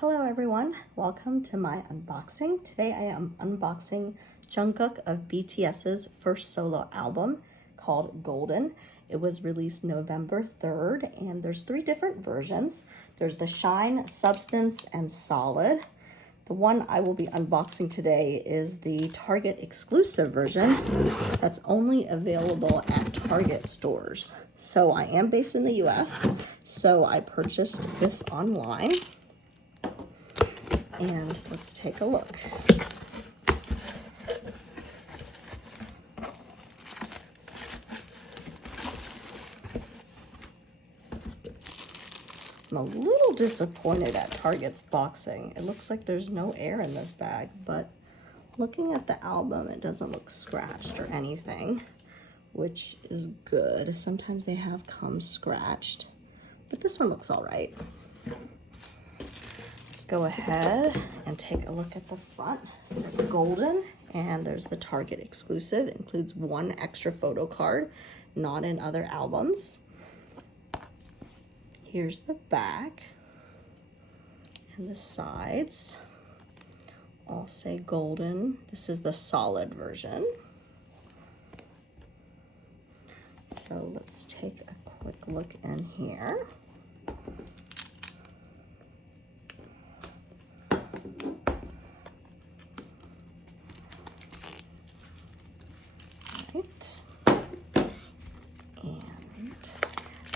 Hello everyone, welcome to my unboxing. Today I am unboxing Jung Kook of BTS's first solo album called Golden. It was released November 3rd and there's 3 different versions. There's the Shine, Substance, and Solid. The one I will be unboxing today is the Target exclusive version that's only available at Target stores. So I am based in the US, so I purchased this online. And let's take a look. I'm a little disappointed at Target's boxing. It looks like there's no air in this bag, but looking at the album, it doesn't look scratched or anything, which is good. Sometimes they have come scratched, but this one looks all right. Go ahead and take a look at the front. So it's golden and there's the Target exclusive. It includes 1 extra photo card, not in other albums. Here's the back and the sides. All say golden. This is the solid version. So let's take a quick look in here.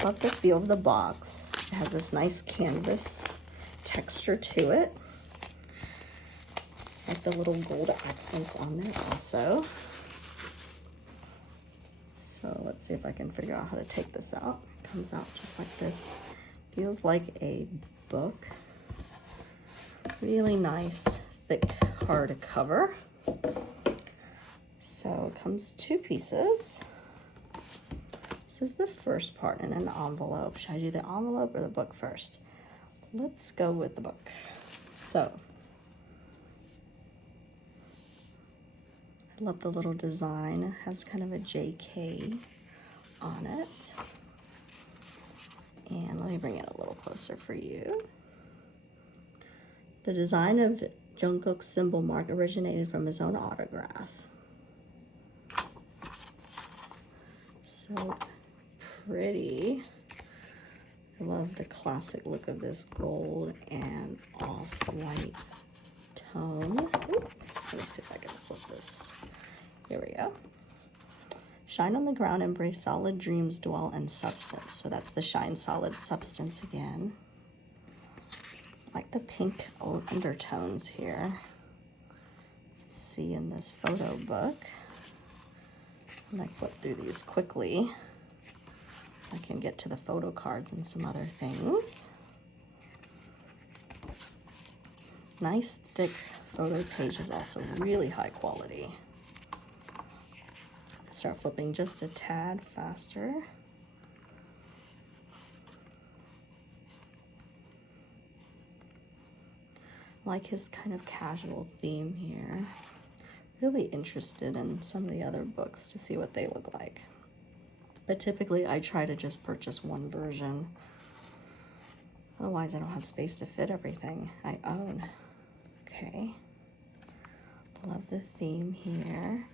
Love the feel of the box. It has this nice canvas texture to it. Like the little gold accents on there also. So let's see if I can figure out how to take this out. It comes out just like this. Feels like a book. Really nice, thick hardcover. So it comes 2 pieces. This is the first part in an envelope. Should I do the envelope or the book first? Let's go with the book. So, I love the little design. It has kind of a JK on it. And let me bring it a little closer for you. The design of Jung Kook's symbol mark originated from his own autograph. So pretty. I love the classic look of this gold and off-white tone. Ooh, let me see if I can flip this. Here we go. Shine on the ground, embrace solid dreams, dwell in substance. So that's the Shine Solid Substance again. I like the pink undertones here. See in this photo book. I'm gonna flip through these quickly. I can get to the photo cards and some other things. Nice thick photo pages, also really high quality. Start flipping just a tad faster. Like his kind of casual theme here. Really interested in some of the other books to see what they look like. But typically I try to just purchase 1 version. Otherwise I don't have space to fit everything I own. Okay. Love the theme here.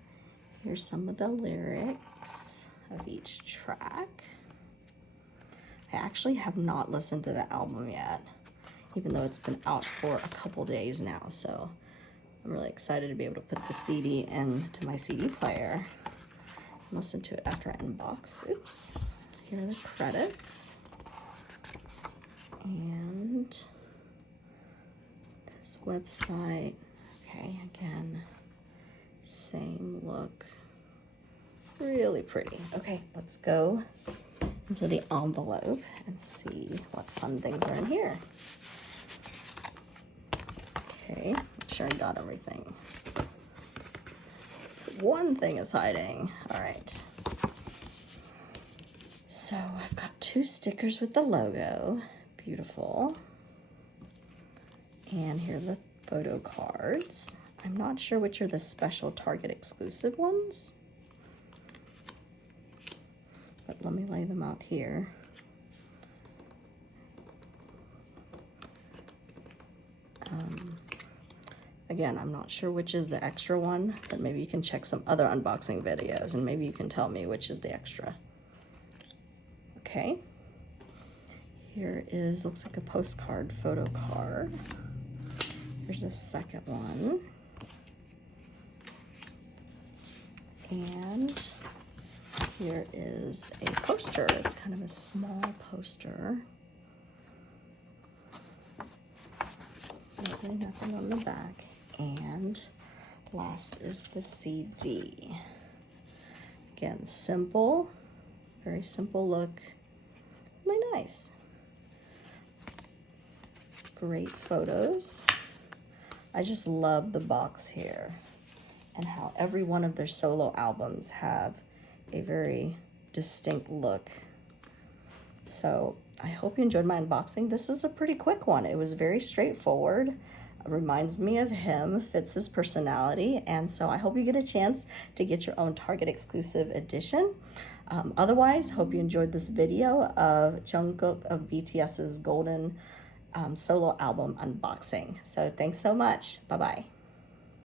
Here's some of the lyrics of each track. I actually have not listened to the album yet, even though it's been out for a couple days now. So I'm really excited to be able to put the CD into my CD player. Listen to it after I unbox. Oops. Here are the credits. And this website. Okay, again, same look. Really pretty. Okay, let's go into the envelope and see what fun things are in here. Okay, make sure I got everything. 1 thing is hiding. All right. So I've got 2 stickers with the logo. Beautiful. And here are the photo cards. I'm not sure which are the special Target exclusive ones, but let me lay them out here. Again, I'm not sure which is the extra one, but maybe you can check some other unboxing videos and maybe you can tell me which is the extra. Okay. Here is, looks like a postcard photo card. Here's the second one. And here is a poster. It's kind of a small poster. Nothing on the back. And last is the CD. Again, simple, very simple look, really nice. Great photos. I just love the box here and how every one of their solo albums have a very distinct look. So I hope you enjoyed my unboxing. This is a pretty quick one. It was very straightforward. It reminds me of him, fits his personality, and so I hope you get a chance to get your own Target exclusive edition. Otherwise, hope you enjoyed this video of Jung Kook of BTS's Golden solo album unboxing. So thanks so much. Bye-bye.